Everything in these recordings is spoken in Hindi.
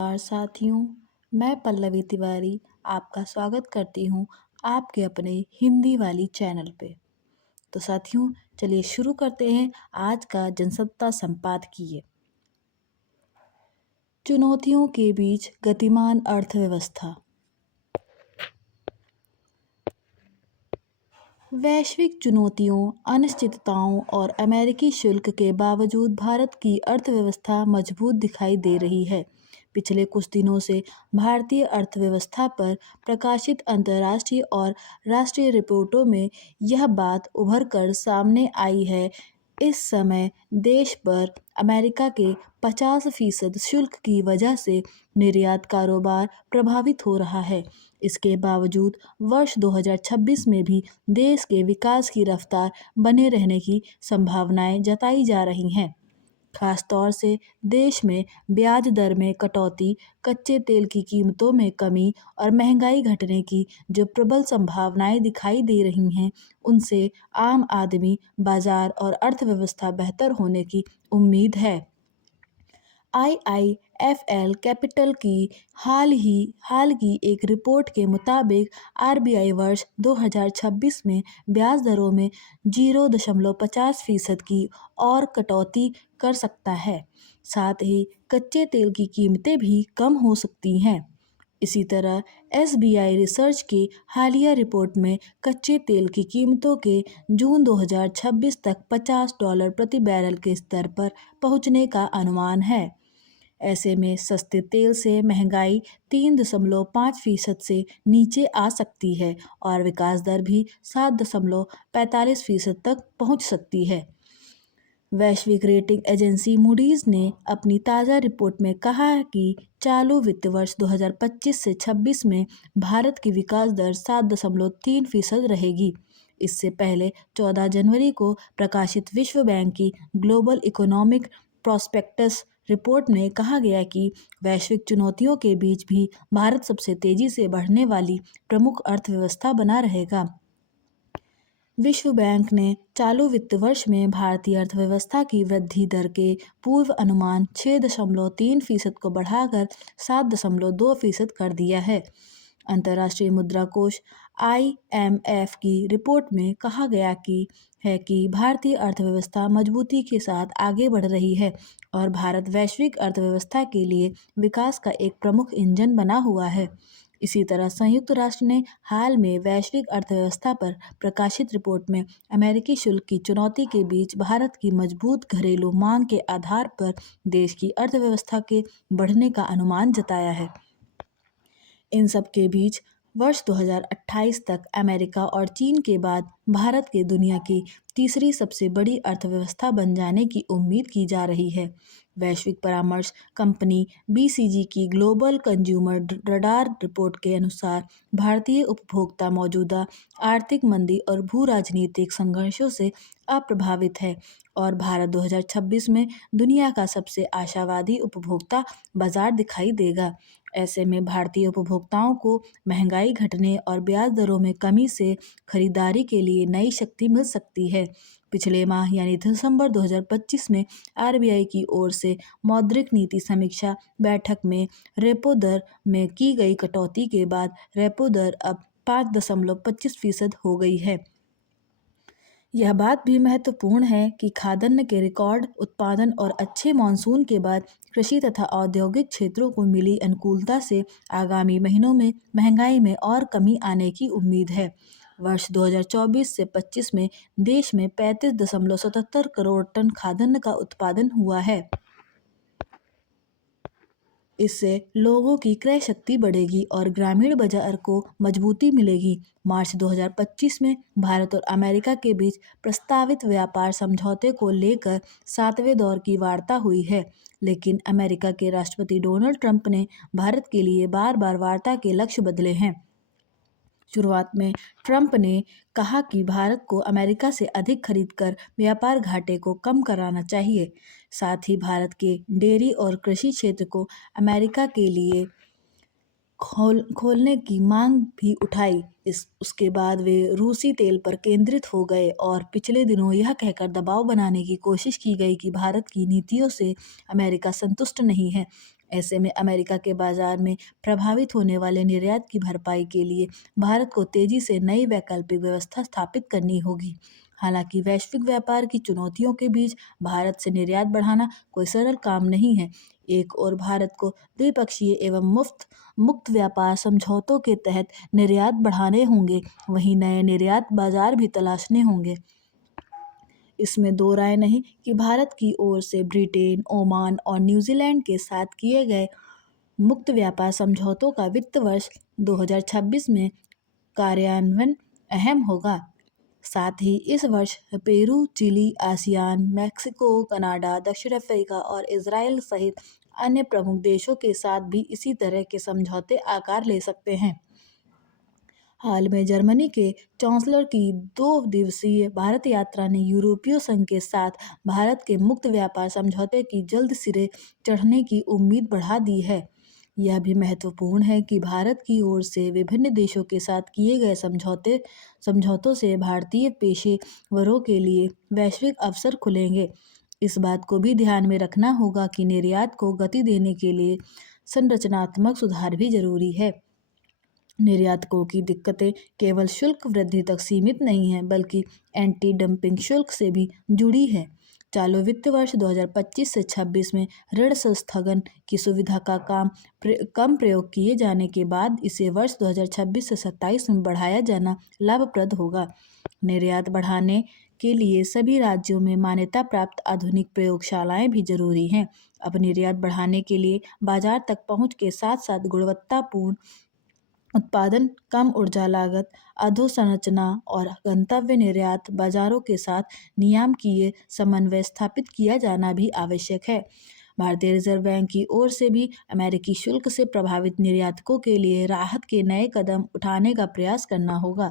नमस्कार साथियों, मैं पल्लवी तिवारी आपका स्वागत करती हूँ आपके अपने हिंदी वाली चैनल पे। तो साथियों, चलिए शुरू करते हैं आज का जनसत्ता संपादकीय। चुनौतियों के बीच गतिमान अर्थव्यवस्था। वैश्विक चुनौतियों, अनिश्चितताओं और अमेरिकी शुल्क के बावजूद भारत की अर्थव्यवस्था मजबूत दिखाई दे रही है। पिछले कुछ दिनों से भारतीय अर्थव्यवस्था पर प्रकाशित अंतर्राष्ट्रीय और राष्ट्रीय रिपोर्टों में यह बात उभर कर सामने आई है। इस समय देश पर अमेरिका के 50% शुल्क की वजह से निर्यात कारोबार प्रभावित हो रहा है। इसके बावजूद वर्ष 2026 में भी देश के विकास की रफ्तार बने रहने की संभावनाएं जताई जा रही हैं। खास तौर से देश में ब्याज दर में कटौती, कच्चे तेल की कीमतों में कमी और महंगाई घटने की जो प्रबल संभावनाएं दिखाई दे रही हैं, उनसे आम आदमी, बाजार और अर्थव्यवस्था बेहतर होने की उम्मीद है। IIFL कैपिटल की हाल की एक रिपोर्ट के मुताबिक RBI वर्ष 2026 में ब्याज दरों में 0.50% की और कटौती कर सकता है। साथ ही कच्चे तेल की कीमतें भी कम हो सकती हैं। इसी तरह SBI रिसर्च की हालिया रिपोर्ट में कच्चे तेल की कीमतों के जून 2026 तक $50 प्रति बैरल के स्तर पर पहुंचने का अनुमान है। ऐसे में सस्ते तेल से महंगाई 3.5% से नीचे आ सकती है और विकास दर भी 7.45% तक पहुंच सकती है। वैश्विक रेटिंग एजेंसी मूडीज ने अपनी ताज़ा रिपोर्ट में कहा है कि चालू वित्त वर्ष 2025 से 26 में भारत की विकास दर 7.3% रहेगी। इससे पहले 14 जनवरी को प्रकाशित विश्व बैंक की ग्लोबल इकोनॉमिक प्रॉस्पेक्टस रिपोर्ट में कहा गया कि वैश्विक चुनौतियों के बीच भी भारत सबसे तेजी से बढ़ने वाली प्रमुख अर्थव्यवस्था बना रहेगा। विश्व बैंक ने चालू वित्त वर्ष में भारतीय अर्थव्यवस्था की वृद्धि दर के पूर्व अनुमान 6.3% को बढ़ाकर 7.2% कर दिया है। अंतर्राष्ट्रीय मुद्रा कोष IMF की रिपोर्ट में कहा गया कि भारतीय अर्थव्यवस्था मजबूती के साथ आगे बढ़ रही है और भारत वैश्विक अर्थव्यवस्था के लिए विकास का एक प्रमुख इंजन बना हुआ है। इसी तरह संयुक्त राष्ट्र ने हाल में वैश्विक अर्थव्यवस्था पर प्रकाशित रिपोर्ट में अमेरिकी शुल्क की चुनौती के बीच भारत की मजबूत घरेलू मांग के आधार पर देश की अर्थव्यवस्था के बढ़ने का अनुमान जताया है। इन सब के बीच वर्ष 2028 तक अमेरिका और चीन के बाद भारत के दुनिया की तीसरी सबसे बड़ी अर्थव्यवस्था बन जाने की उम्मीद की जा रही है। वैश्विक परामर्श कंपनी BCG की ग्लोबल कंज्यूमर रडार रिपोर्ट के अनुसार भारतीय उपभोक्ता मौजूदा आर्थिक मंदी और भू राजनीतिक संघर्षों से अप्रभावित है और भारत 2026 में दुनिया का सबसे आशावादी उपभोक्ता बाजार दिखाई देगा। ऐसे में भारतीय उपभोक्ताओं को महंगाई घटने और ब्याज दरों में कमी से खरीदारी के लिए नई शक्ति मिल सकती है। पिछले माह यानी दिसंबर 2025 में RBI की ओर से मौद्रिक नीति समीक्षा बैठक में रेपो दर में की गई कटौती के बाद रेपो दर अब 5.25% हो गई है। यह बात भी महत्वपूर्ण है कि खाद्यान्न के रिकॉर्ड उत्पादन और अच्छे मानसून के बाद कृषि तथा औद्योगिक क्षेत्रों को मिली अनुकूलता से आगामी महीनों में महंगाई में और कमी आने की उम्मीद है। वर्ष 2024 से 25 में देश में 35.77 करोड़ टन खाद्यान्न का उत्पादन हुआ है। इससे लोगों की क्रय शक्ति बढ़ेगी और ग्रामीण बाजार को मजबूती मिलेगी। मार्च 2025 में भारत और अमेरिका के बीच प्रस्तावित व्यापार समझौते को लेकर 7वें दौर की वार्ता हुई है, लेकिन अमेरिका के राष्ट्रपति डोनाल्ड ट्रंप ने भारत के लिए बार-बार वार्ता के लक्ष्य बदले हैं। शुरुआत में ट्रंप ने कहा कि भारत को अमेरिका से अधिक खरीदकर व्यापार घाटे को कम कराना चाहिए। साथ ही भारत के डेयरी और कृषि क्षेत्र को अमेरिका के लिए खोलने की मांग भी उठाई। उसके बाद वे रूसी तेल पर केंद्रित हो गए और पिछले दिनों यह कहकर दबाव बनाने की कोशिश की गई कि भारत की नीतियों से अमेरिका संतुष्ट नहीं है। ऐसे में अमेरिका के बाजार में प्रभावित होने वाले निर्यात की भरपाई के लिए भारत को तेजी से नई वैकल्पिक व्यवस्था स्थापित करनी होगी। हालांकि वैश्विक व्यापार की चुनौतियों के बीच भारत से निर्यात बढ़ाना कोई सरल काम नहीं है। एक ओर भारत को द्विपक्षीय एवं मुक्त व्यापार समझौतों के तहत निर्यात बढ़ाने होंगे, वहीं नए निर्यात बाजार भी तलाशने होंगे। इसमें दो राय नहीं कि भारत की ओर से ब्रिटेन, ओमान और न्यूजीलैंड के साथ किए गए मुक्त व्यापार समझौतों का वित्त वर्ष 2026 में कार्यान्वयन अहम होगा। साथ ही इस वर्ष Peru, Chile, ASEAN, Mexico, Canada, दक्षिण अफ्रीका और इजराइल सहित अन्य प्रमुख देशों के साथ भी इसी तरह के समझौते आकार ले सकते हैं। हाल में जर्मनी के चांसलर की 2 दिवसीय भारत यात्रा ने यूरोपीय संघ के साथ भारत के मुक्त व्यापार समझौते की जल्द सिरे चढ़ने की उम्मीद बढ़ा दी है। यह भी महत्वपूर्ण है कि भारत की ओर से विभिन्न देशों के साथ किए गए समझौतों से भारतीय पेशेवरों के लिए वैश्विक अवसर खुलेंगे। इस बात को भी ध्यान में रखना होगा कि निर्यात को गति देने के लिए संरचनात्मक सुधार भी जरूरी है। निर्यातकों की दिक्कतें केवल शुल्क वृद्धि तक सीमित नहीं हैं, बल्कि एंटी डंपिंग शुल्क से भी जुड़ी हैं। चालू वित्त वर्ष 2025 से 26 में ऋण स्थगन की सुविधा का कम प्रयोग किए जाने के बाद इसे वर्ष 2026 से 27 में बढ़ाया जाना लाभप्रद होगा। निर्यात बढ़ाने के लिए सभी राज्यों में मान्यता प्राप्त आधुनिक प्रयोगशालाएं भी जरूरी हैं। अब निर्यात बढ़ाने के लिए बाजार तक पहुंच के साथ साथ गुणवत्तापूर्ण उत्पादन, कम ऊर्जा लागत, अधोसंरचना और गंतव्य निर्यात बाजारों के साथ नियामकीय समन्वय स्थापित किया जाना भी आवश्यक है। भारतीय रिजर्व बैंक की ओर से भी अमेरिकी शुल्क से प्रभावित निर्यातकों के लिए राहत के नए कदम उठाने का प्रयास करना होगा।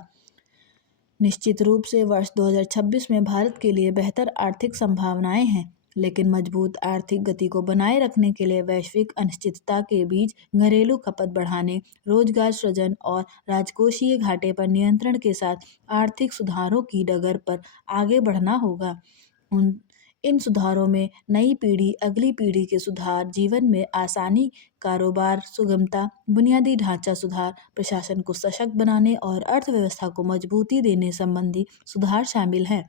निश्चित रूप से वर्ष 2026 में भारत के लिए बेहतर आर्थिक संभावनाएं हैं, लेकिन मजबूत आर्थिक गति को बनाए रखने के लिए वैश्विक अनिश्चितता के बीच घरेलू खपत बढ़ाने, रोजगार सृजन और राजकोषीय घाटे पर नियंत्रण के साथ आर्थिक सुधारों की डगर पर आगे बढ़ना होगा। इन सुधारों में नई पीढ़ी, अगली पीढ़ी के सुधार, जीवन में आसानी, कारोबार सुगमता, बुनियादी ढांचा सुधार, प्रशासन को सशक्त बनाने और अर्थव्यवस्था को मजबूती देने संबंधी सुधार शामिल हैं।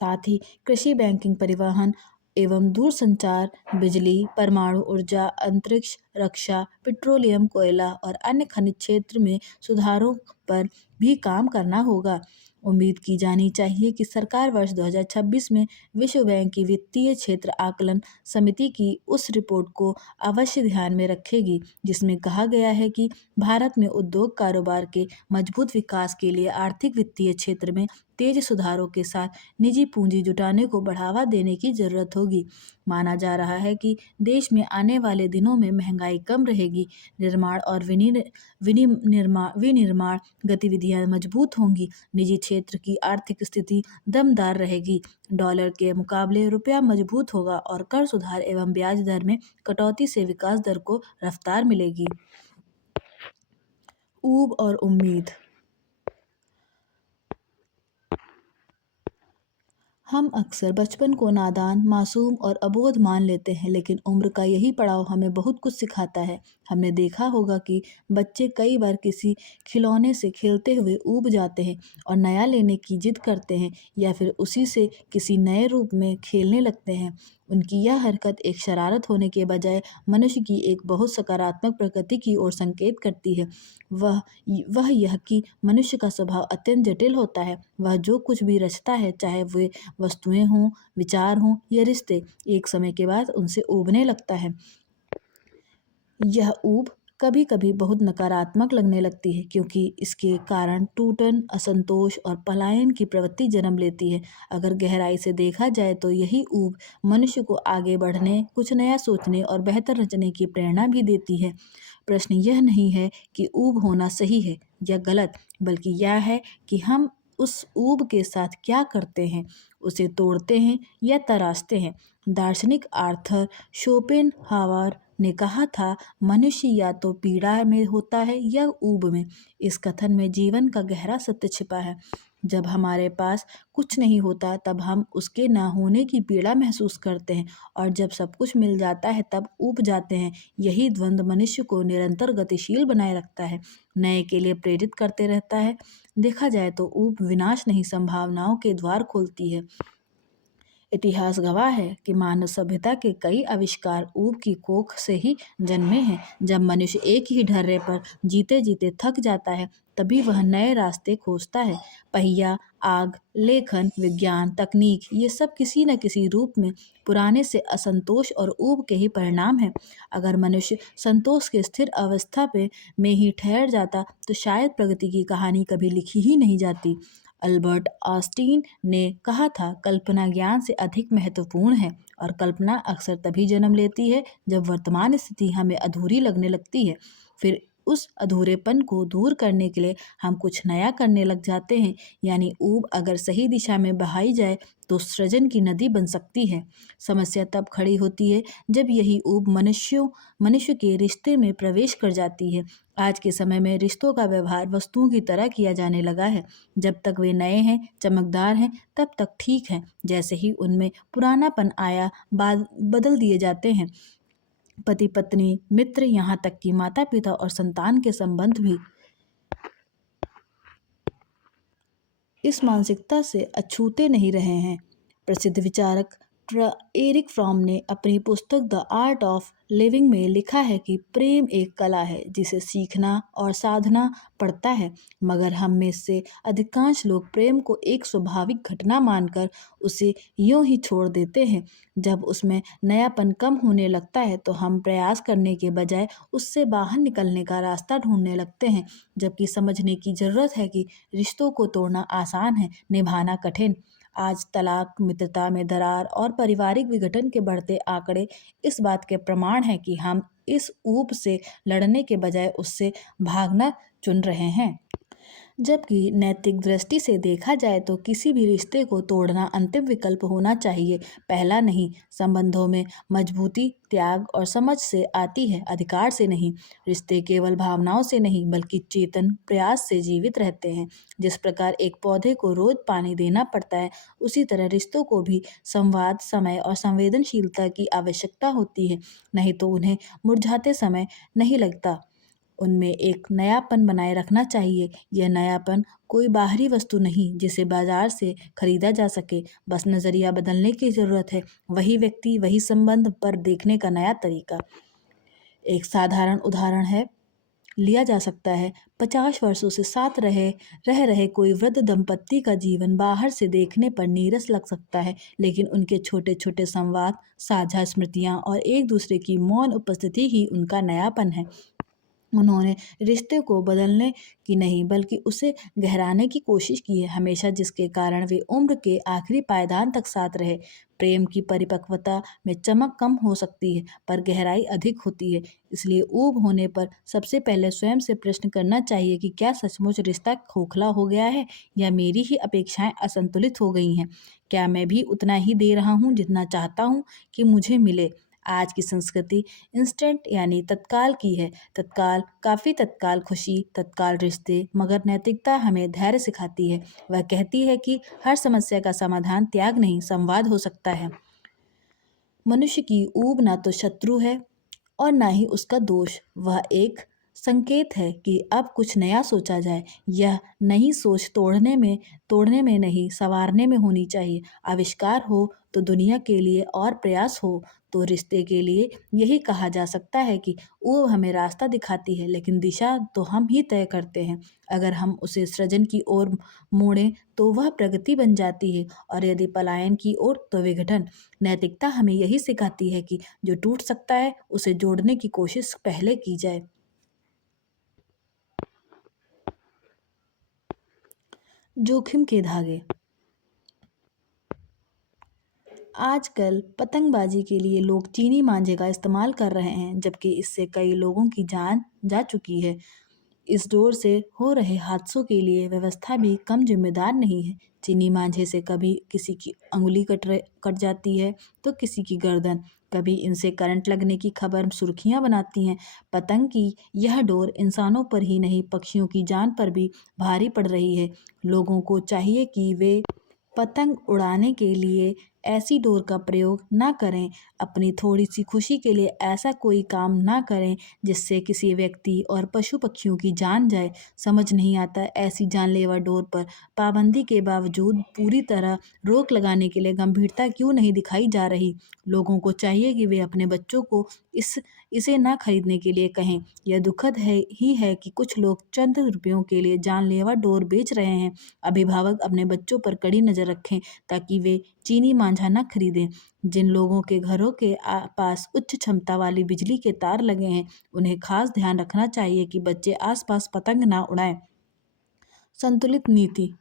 साथ ही कृषि, बैंकिंग, परिवहन एवं दूरसंचार, बिजली, परमाणु ऊर्जा, अंतरिक्ष, रक्षा, पेट्रोलियम, कोयला और अन्य खनिज क्षेत्र में सुधारों पर भी काम करना होगा। उम्मीद की जानी चाहिए कि सरकार वर्ष 2026 में विश्व बैंक की वित्तीय क्षेत्र आकलन समिति की उस रिपोर्ट को अवश्य ध्यान में रखेगी, जिसमें कहा गया है कि भारत में उद्योग कारोबार के मजबूत विकास के लिए आर्थिक वित्तीय क्षेत्र में तेज सुधारों के साथ निजी पूंजी जुटाने को बढ़ावा देने की जरूरत होगी। माना जा रहा है कि देश में आने वाले दिनों में महंगाई कम रहेगी, निर्माण और विनिर्माण गतिविधियां मजबूत होंगी, निजी क्षेत्र की आर्थिक स्थिति दमदार रहेगी, डॉलर के मुकाबले रुपया मजबूत होगा और कर सुधार एवं ब्याज दर में कटौती से विकास दर को रफ्तार मिलेगी। ऊब और उम्मीद। हम अक्सर बचपन को नादान, मासूम और अबोध मान लेते हैं, लेकिन उम्र का यही पड़ाव हमें बहुत कुछ सिखाता है। हमने देखा होगा कि बच्चे कई बार किसी खिलौने से खेलते हुए ऊब जाते हैं और नया लेने की जिद करते हैं या फिर उसी से किसी नए रूप में खेलने लगते हैं। उनकी यह हरकत एक शरारत होने के बजाय मनुष्य की एक बहुत सकारात्मक प्रकृति की ओर संकेत करती है। वह वह यह कि मनुष्य का स्वभाव अत्यंत जटिल होता है। वह जो कुछ भी रचता है, चाहे वे वस्तुएं हों, विचार हों या रिश्ते, एक समय के बाद उनसे ऊबने लगता है। यह ऊब कभी कभी बहुत नकारात्मक लगने लगती है, क्योंकि इसके कारण टूटन, असंतोष और पलायन की प्रवृत्ति जन्म लेती है। अगर गहराई से देखा जाए तो यही ऊब मनुष्य को आगे बढ़ने, कुछ नया सोचने और बेहतर रचने की प्रेरणा भी देती है। प्रश्न यह नहीं है कि ऊब होना सही है या गलत, बल्कि यह है कि हम उस ऊब के साथ क्या करते हैं, उसे तोड़ते हैं या तराशते हैं। दार्शनिक आर्थर शोपेनहावर ने कहा था, मनुष्य या तो पीड़ा में होता है या ऊब में। इस कथन में जीवन का गहरा सत्य छिपा है। जब हमारे पास कुछ नहीं होता तब हम उसके ना होने की पीड़ा महसूस करते हैं, और जब सब कुछ मिल जाता है तब ऊब जाते हैं। यही द्वंद्व मनुष्य को निरंतर गतिशील बनाए रखता है, नए के लिए प्रेरित करते रहता है। देखा जाए तो ऊब विनाश नहीं, संभावनाओं के द्वार खोलती है। इतिहास गवाह है कि मानव सभ्यता के कई आविष्कार ऊब की कोख से ही जन्मे हैं। जब मनुष्य एक ही ढर्रे पर जीते जीते थक जाता है, तभी वह नए रास्ते खोजता है। पहिया, आग, लेखन, विज्ञान, तकनीक, ये सब किसी न किसी रूप में पुराने से असंतोष और ऊब के ही परिणाम है। अगर मनुष्य संतोष के स्थिर अवस्था में ही ठहर जाता तो शायद प्रगति की कहानी कभी लिखी ही नहीं जाती। अल्बर्ट आइंस्टीन ने कहा था, कल्पना ज्ञान से अधिक महत्वपूर्ण है, और कल्पना अक्सर तभी जन्म लेती है जब वर्तमान स्थिति हमें अधूरी लगने लगती है। फिर उस अधूरेपन को दूर करने के लिए हम कुछ नया करने लग जाते हैं। यानी ऊब अगर सही दिशा में बहाई जाए तो सृजन की नदी बन सकती है। समस्या तब खड़ी होती है जब यही ऊब मनुष्य के रिश्ते में प्रवेश कर जाती है। आज के समय में रिश्तों का व्यवहार वस्तुओं की तरह किया जाने लगा है। जब तक वे नए हैं, चमकदार हैं, तब तक ठीक हैं। जैसे ही उनमें पुरानापन आया, बाद बदल दिए जाते हैं। पति पत्नी, मित्र, यहाँ तक कि माता पिता और संतान के संबंध भी इस मानसिकता से अछूते नहीं रहे हैं। प्रसिद्ध विचारक एरिक फ्रॉम ने अपनी पुस्तक द आर्ट ऑफ लिविंग में लिखा है कि प्रेम एक कला है जिसे सीखना और साधना पड़ता है, मगर हम में से अधिकांश लोग प्रेम को एक स्वाभाविक घटना मानकर उसे यूं ही छोड़ देते हैं। जब उसमें नयापन कम होने लगता है तो हम प्रयास करने के बजाय उससे बाहर निकलने का रास्ता ढूंढने लगते हैं, जबकि समझने की ज़रूरत है कि रिश्तों को तोड़ना आसान है, निभाना कठिन। आज तलाक, मित्रता में दरार और पारिवारिक विघटन के बढ़ते आंकड़े इस बात के प्रमाण हैं कि हम इस ऊब से लड़ने के बजाय उससे भागना चुन रहे हैं। जबकि नैतिक दृष्टि से देखा जाए तो किसी भी रिश्ते को तोड़ना अंतिम विकल्प होना चाहिए, पहला नहीं। संबंधों में मजबूती त्याग और समझ से आती है, अधिकार से नहीं। रिश्ते केवल भावनाओं से नहीं बल्कि चेतन प्रयास से जीवित रहते हैं। जिस प्रकार एक पौधे को रोज पानी देना पड़ता है, उसी तरह रिश्तों को भी संवाद, समय और संवेदनशीलता की आवश्यकता होती है, नहीं तो उन्हें मुरझाते समय नहीं लगता। उनमें एक नयापन बनाए रखना चाहिए। यह नयापन कोई बाहरी वस्तु नहीं जिसे बाजार से खरीदा जा सके, बस नज़रिया बदलने की ज़रूरत है। वही व्यक्ति, वही संबंध, पर देखने का नया तरीका। एक साधारण उदाहरण है लिया जा सकता है। 50 वर्षों से साथ रह रहे कोई वृद्ध दंपत्ति का जीवन बाहर से देखने पर नीरस लग सकता है, लेकिन उनके छोटे छोटे संवाद, साझा स्मृतियाँ और एक दूसरे की मौन उपस्थिति ही उनका नयापन है। उन्होंने रिश्ते को बदलने की नहीं बल्कि उसे गहराने की कोशिश की है, हमेशा, जिसके कारण वे उम्र के आखिरी पायदान तक साथ रहे। प्रेम की परिपक्वता में चमक कम हो सकती है पर गहराई अधिक होती है। इसलिए ऊब होने पर सबसे पहले स्वयं से प्रश्न करना चाहिए कि क्या सचमुच रिश्ता खोखला हो गया है, या मेरी ही अपेक्षाएं असंतुलित हो गई हैं। क्या मैं भी उतना ही दे रहा हूँ जितना चाहता हूँ कि मुझे मिले। आज की संस्कृति इंस्टेंट यानी तत्काल की है। तत्काल खुशी, तत्काल रिश्ते, मगर नैतिकता हमें धैर्य सिखाती है। वह कहती है कि हर समस्या का समाधान त्याग नहीं, संवाद हो सकता है। मनुष्य की ऊब ना तो शत्रु है और ना ही उसका दोष, वह एक संकेत है कि अब कुछ नया सोचा जाए। यह नई सोच तोड़ने में नहीं, संवारने में होनी चाहिए। आविष्कार हो तो दुनिया के लिए और प्रयास हो तो रिश्ते के लिए। यही कहा जा सकता है कि वो हमें रास्ता दिखाती है, लेकिन दिशा तो हम ही तय करते हैं। अगर हम उसे सृजन की ओर मोड़ें तो वह प्रगति बन जाती है, और यदि पलायन की ओर तो विघटन। नैतिकता हमें यही सिखाती है कि जो टूट सकता है उसे जोड़ने की कोशिश पहले की जाए। जोखिम के धागे। आजकल पतंगबाजी के लिए लोग चीनी मांझे का इस्तेमाल कर रहे हैं, जबकि इससे कई लोगों की जान जा चुकी है। इस डोर से हो रहे हादसों के लिए व्यवस्था भी कम जिम्मेदार नहीं है। चीनी मांझे से कभी किसी की अंगुली कट जाती है तो किसी की गर्दन, कभी इनसे करंट लगने की खबर सुर्खियां बनाती हैं। पतंग की यह डोर इंसानों पर ही नहीं, पक्षियों की जान पर भी भारी पड़ रही है। लोगों को चाहिए कि वे पतंग उड़ाने के लिए ऐसी डोर का प्रयोग ना करें। अपनी थोड़ी सी खुशी के लिए ऐसा कोई काम ना करें जिससे किसी व्यक्ति और पशु पक्षियों की जान जाए। समझ नहीं आता ऐसी जानलेवा डोर पर पाबंदी के बावजूद पूरी तरह रोक लगाने के लिए गंभीरता क्यों नहीं दिखाई जा रही। लोगों को चाहिए कि वे अपने बच्चों को इसे ना खरीदने के लिए कहें। यह दुखद है कि कुछ लोग चंद रुपयों के लिए जानलेवा डोर बेच रहे हैं। अभिभावक अपने बच्चों पर कड़ी नज़र रखें ताकि वे चीनी मांझा न खरीदें। जिन लोगों के घरों के पास उच्च क्षमता वाली बिजली के तार लगे हैं, उन्हें खास ध्यान रखना चाहिए कि बच्चे आसपास पतंग ना उड़ाएं। संतुलित नीति,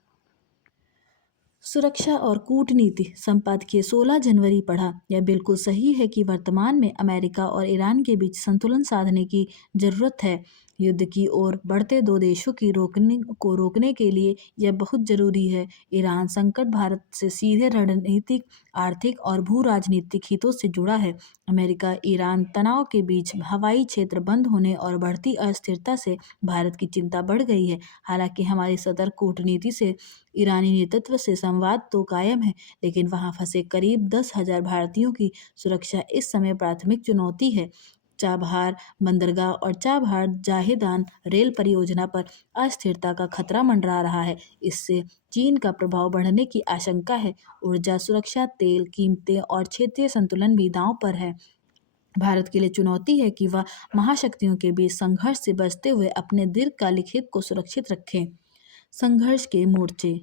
सुरक्षा और कूटनीति। संपादकीय 16 जनवरी पढ़ा। यह बिल्कुल सही है कि वर्तमान में अमेरिका और ईरान के बीच संतुलन साधने की जरूरत है। युद्ध की ओर बढ़ते दो देशों की रोकने के लिए यह बहुत जरूरी है। ईरान संकट भारत से सीधे रणनीतिक, आर्थिक और भू राजनीतिक हितों से जुड़ा है। अमेरिका ईरान तनाव के बीच हवाई क्षेत्र बंद होने और बढ़ती अस्थिरता से भारत की चिंता बढ़ गई है। हालांकि हमारी सतर्क कूटनीति से ईरानी नेतृत्व से संवाद तो कायम है, लेकिन वहां फंसे करीब 10,000 भारतीयों की सुरक्षा इस समय प्राथमिक चुनौती है। चाबहार बंदरगाह और चाबहार जाहेदान रेल परियोजना पर अस्थिरता का खतरा मंडरा रहा है। इससे चीन का प्रभाव बढ़ने की आशंका है। ऊर्जा सुरक्षा, तेल कीमतें और क्षेत्रीय संतुलन भी दांव पर है। भारत के लिए चुनौती है कि वह महाशक्तियों के बीच संघर्ष से बचते हुए अपने दीर्घकालिक हित को सुरक्षित रखें। संघर्ष के मोर्चे।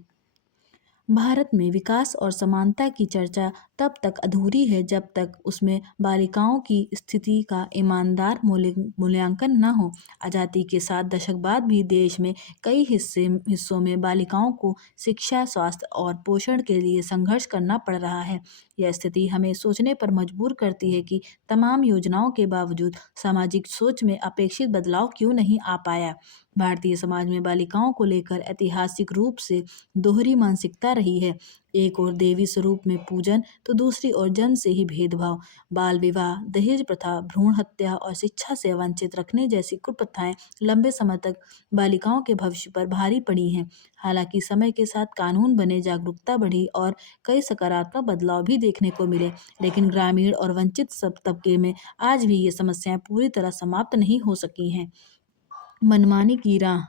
भारत में विकास और समानता की चर्चा तब तक अधूरी है जब तक उसमें बालिकाओं की स्थिति का ईमानदार मूल्यांकन न हो। आज़ादी के 7 दशक बाद भी देश में कई हिस्सों में बालिकाओं को शिक्षा, स्वास्थ्य और पोषण के लिए संघर्ष करना पड़ रहा है। यह स्थिति हमें सोचने पर मजबूर करती है कि तमाम योजनाओं के बावजूद सामाजिक सोच में अपेक्षित बदलाव क्यों नहीं आ पाया। भारतीय समाज में बालिकाओं को लेकर ऐतिहासिक रूप से दोहरी मानसिकता रही है। एक ओर देवी स्वरूप में पूजन तो दूसरी ओर जन्म से ही भेदभाव, बाल विवाह, दहेज प्रथा, भ्रूण हत्या और शिक्षा से वंचित रखने जैसी कुप्रथाएं लंबे समय तक बालिकाओं के भविष्य पर भारी पड़ी हैं। हालांकि समय के साथ कानून बने, जागरूकता बढ़ी और कई सकारात्मक बदलाव भी देखने को मिले, लेकिन ग्रामीण और वंचित सब तबके में आज भी ये समस्याएं पूरी तरह समाप्त नहीं हो सकी हैं। मनमानी की राह।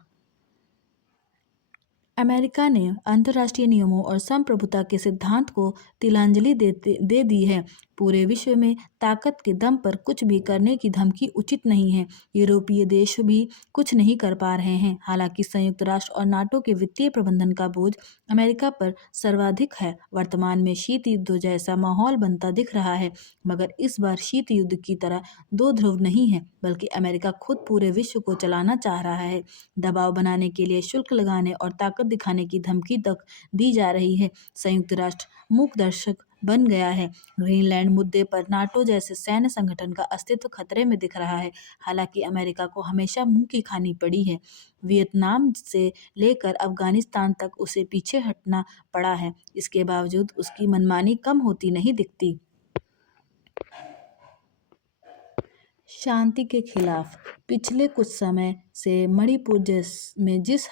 अमेरिका ने अंतर्राष्ट्रीय नियमों और संप्रभुता के सिद्धांत को तिलांजलि दे दी है। पूरे विश्व में ताकत के दम पर कुछ भी करने की धमकी उचित नहीं है। यूरोपीय देश भी कुछ नहीं कर पा रहे हैं। हालांकि संयुक्त राष्ट्र और नाटो के वित्तीय प्रबंधन का बोझ अमेरिका पर सर्वाधिक है। वर्तमान में शीत युद्ध जैसा माहौल बनता दिख रहा है, मगर इस बार शीत युद्ध की तरह दो ध्रुव नहीं है, बल्कि अमेरिका खुद पूरे विश्व को चलाना चाह रहा है। दबाव बनाने के लिए शुल्क लगाने और ताकत दिखाने की धमकी तक दी जा रही है। संयुक्त राष्ट्र मूक दर्शक बन गया है। ग्रीनलैंड मुद्दे पर नाटो जैसे सैन्य संगठन का अस्तित्व खतरे में दिख रहा है। हालांकि अमेरिका को हमेशा मुंह की खानी पड़ी है। वियतनाम से लेकर अफगानिस्तान तक उसे पीछे हटना पड़ा है। इसके बावजूद उसकी मनमानी कम होती नहीं दिखती। शांति के खिलाफ। पिछले कुछ समय से मणिपुर में जिस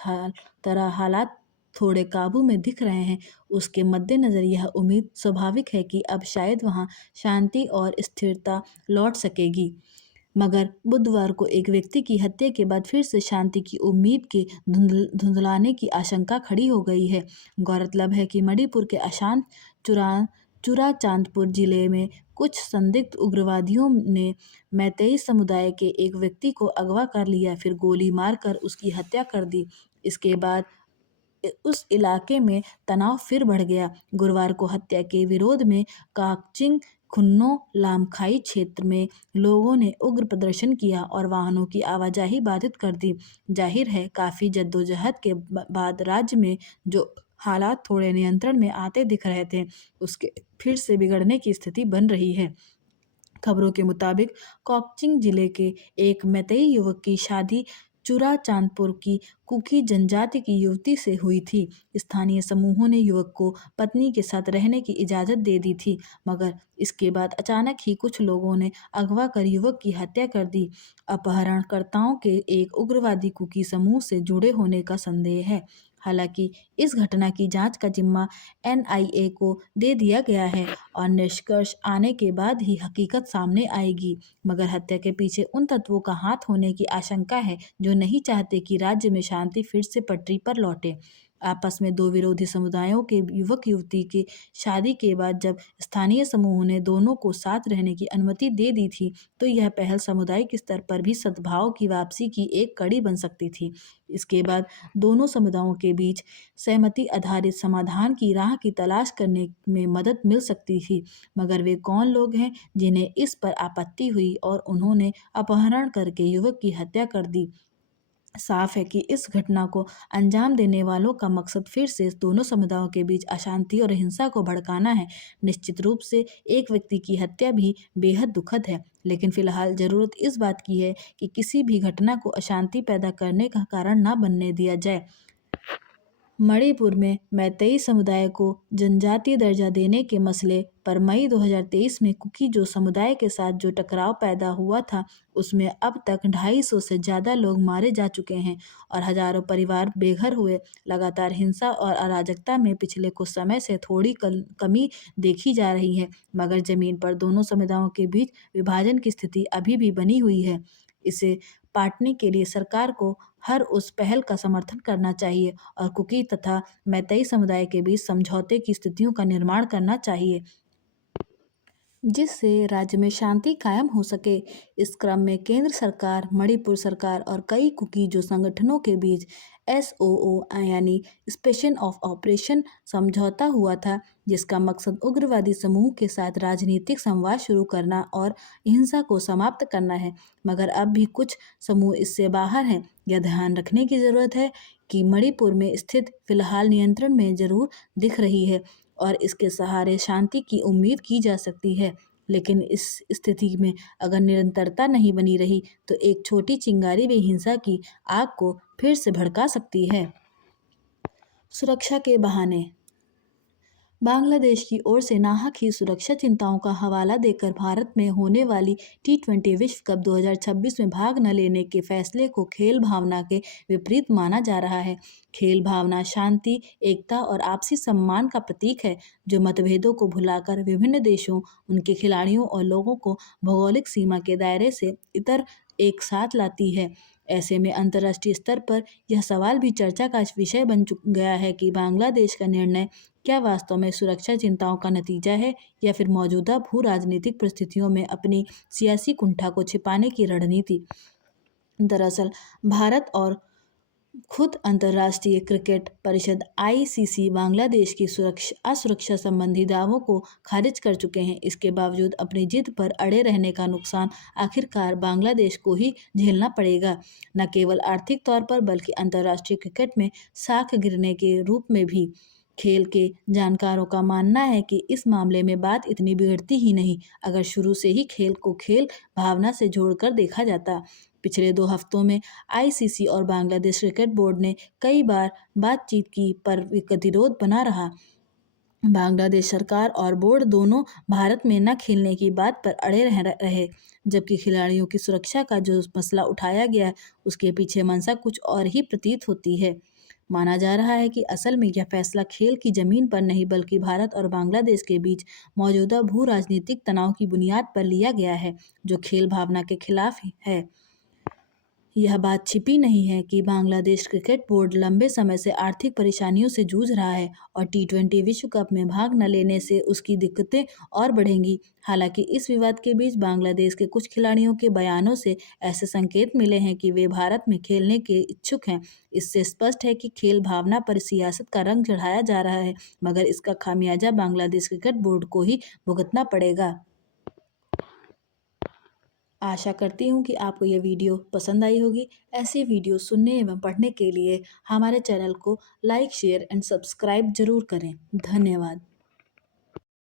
तरह हालात थोड़े काबू में दिख रहे हैं, उसके मद्देनज़र यह उम्मीद स्वाभाविक है कि अब शायद वहां शांति और स्थिरता लौट सकेगी। मगर बुधवार को एक व्यक्ति की हत्या के बाद फिर से शांति की उम्मीद के धुंधलाने की आशंका खड़ी हो गई है। गौरतलब है कि मणिपुर के अशांत चुराचांदपुर जिले में कुछ संदिग्ध उग्रवादियों ने मैतेई समुदाय के एक व्यक्ति को अगवा कर लिया, फिर गोली मारकर उसकी हत्या कर दी। इसके बाद उस इलाके में तनाव फिर बढ़ गया। गुरुवार को हत्या के विरोध में काकचिंग खुन्नो लामखाई क्षेत्र में लोगों ने उग्र प्रदर्शन किया और वाहनों की आवाजाही बाधित कर दी। जाहिर है, काफ़ी जद्दोजहद के बाद राज्य में जो हालात थोड़े नियंत्रण में आते दिख रहे थे, उसके फिर से बिगड़ने की स्थिति बन रही है। खबरों के मुताबिक काकचिंग जिले के एक मैतेई युवक की शादी चुरा चांदपुर की कुकी जनजाति की युवती से हुई थी। स्थानीय समूहों ने युवक को पत्नी के साथ रहने की इजाज़त दे दी थी, मगर इसके बाद अचानक ही कुछ लोगों ने अगवा कर युवक की हत्या कर दी। अपहरणकर्ताओं के एक उग्रवादी कुकी समूह से जुड़े होने का संदेह है। हालांकि इस घटना की जांच का जिम्मा एनआईए को दे दिया गया है और निष्कर्ष आने के बाद ही हकीकत सामने आएगी, मगर हत्या के पीछे उन तत्वों का हाथ होने की आशंका है जो नहीं चाहते कि राज्य में शांति फिर से पटरी पर लौटे। आपस में दो विरोधी समुदायों के युवक युवती की शादी के बाद जब स्थानीय समूहों ने दोनों को साथ रहने की अनुमति दे दी थी, तो यह पहल सामुदायिक स्तर पर भी सद्भाव की वापसी की एक कड़ी बन सकती थी। इसके बाद दोनों समुदायों के बीच सहमति आधारित समाधान की राह की तलाश करने में मदद मिल सकती थी, मगर वे कौन लोग हैं जिन्हें इस पर आपत्ति हुई और उन्होंने अपहरण करके युवक की हत्या कर दी। साफ है कि इस घटना को अंजाम देने वालों का मकसद फिर से दोनों समुदायों के बीच अशांति और हिंसा को भड़काना है। निश्चित रूप से एक व्यक्ति की हत्या भी बेहद दुखद है, लेकिन फिलहाल जरूरत इस बात की है कि किसी भी घटना को अशांति पैदा करने का कारण न बनने दिया जाए। मणिपुर में मैतेई समुदाय को जनजातीय दर्जा देने के मसले पर मई 2023 में कुकी जो समुदाय के साथ जो टकराव पैदा हुआ था, उसमें अब तक 250 से ज़्यादा लोग मारे जा चुके हैं और हजारों परिवार बेघर हुए। लगातार हिंसा और अराजकता में पिछले कुछ समय से थोड़ी कमी देखी जा रही है, मगर जमीन पर दोनों समुदायों के बीच विभाजन की स्थिति अभी भी बनी हुई है। इसे पाटने के लिए सरकार को हर उस पहल का समर्थन करना चाहिए और कुकी तथा मैतेई समुदाय के बीच समझौते की स्थितियों का निर्माण करना चाहिए, जिससे राज्य में शांति कायम हो सके। इस क्रम में केंद्र सरकार, मणिपुर सरकार और कई कुकी जो संगठनों के बीच SOO यानी स्पेशन ऑफ ऑपरेशन समझौता हुआ था, जिसका मकसद उग्रवादी समूह के साथ राजनीतिक संवाद शुरू करना और हिंसा को समाप्त करना है, मगर अब भी कुछ समूह इससे बाहर हैं। यह ध्यान रखने की ज़रूरत है कि मणिपुर में स्थिति फिलहाल नियंत्रण में जरूर दिख रही है और इसके सहारे शांति की उम्मीद की जा सकती है, लेकिन इस स्थिति में अगर निरंतरता नहीं बनी रही तो एक छोटी चिंगारी भी हिंसा की आग को फिर से भड़का सकती है। सुरक्षा के बहाने बांग्लादेश की ओर से नाहक ही सुरक्षा चिंताओं का हवाला देकर भारत में होने वाली T20 विश्व कप 2026 में भाग न लेने के फैसले को खेल भावना के विपरीत माना जा रहा है। खेल भावना शांति, एकता और आपसी सम्मान का प्रतीक है, जो मतभेदों को भुलाकर विभिन्न देशों, उनके खिलाड़ियों और लोगों को भौगोलिक सीमा के दायरे से इतर एक साथ लाती है। ऐसे में अंतर्राष्ट्रीय स्तर पर यह सवाल भी चर्चा का विषय बन गया है कि बांग्लादेश का निर्णय क्या वास्तव में सुरक्षा चिंताओं का नतीजा है या फिर मौजूदा भू राजनीतिक परिस्थितियों में अपनी सियासी कुंठा को छिपाने की रणनीति। दरअसल भारत और खुद अंतर्राष्ट्रीय क्रिकेट परिषद ICC बांग्लादेश की असुरक्षा संबंधी दावों को खारिज कर चुके हैं। इसके बावजूद अपनी जिद पर अड़े रहने का नुकसान आखिरकार बांग्लादेश को ही झेलना पड़ेगा, न केवल आर्थिक तौर पर बल्कि अंतर्राष्ट्रीय क्रिकेट में साख गिरने के रूप में भी। खेल के जानकारों का मानना है कि इस मामले में बात इतनी बिगड़ती ही नहीं अगर शुरू से ही खेल को खेल भावना से जोड़कर देखा जाता। पिछले 2 हफ्तों में ICC और बांग्लादेश क्रिकेट बोर्ड ने कई बार बातचीत की, पर गतिरोध बना रहा। बांग्लादेश सरकार और बोर्ड दोनों भारत में न खेलने की बात पर अड़े रहे, जबकि खिलाड़ियों की सुरक्षा का जो मसला उठाया गया उसके पीछे मंशा कुछ और ही प्रतीत होती है। माना जा रहा है कि असल में यह फैसला खेल की जमीन पर नहीं बल्कि भारत और बांग्लादेश के बीच मौजूदा भू राजनीतिक तनाव की बुनियाद पर लिया गया है, जो खेल भावना के खिलाफ है। यह बात छिपी नहीं है कि बांग्लादेश क्रिकेट बोर्ड लंबे समय से आर्थिक परेशानियों से जूझ रहा है और T20 विश्व कप में भाग न लेने से उसकी दिक्कतें और बढ़ेंगी। हालांकि इस विवाद के बीच बांग्लादेश के कुछ खिलाड़ियों के बयानों से ऐसे संकेत मिले हैं कि वे भारत में खेलने के इच्छुक हैं। इससे स्पष्ट है कि खेल भावना पर सियासत का रंग चढ़ाया जा रहा है, मगर इसका खामियाजा बांग्लादेश क्रिकेट बोर्ड को ही भुगतना पड़ेगा। आशा करती हूँ कि आपको यह वीडियो पसंद आई होगी। ऐसी वीडियो सुनने एवं पढ़ने के लिए हमारे चैनल को लाइक, शेयर एंड सब्सक्राइब जरूर करें। धन्यवाद।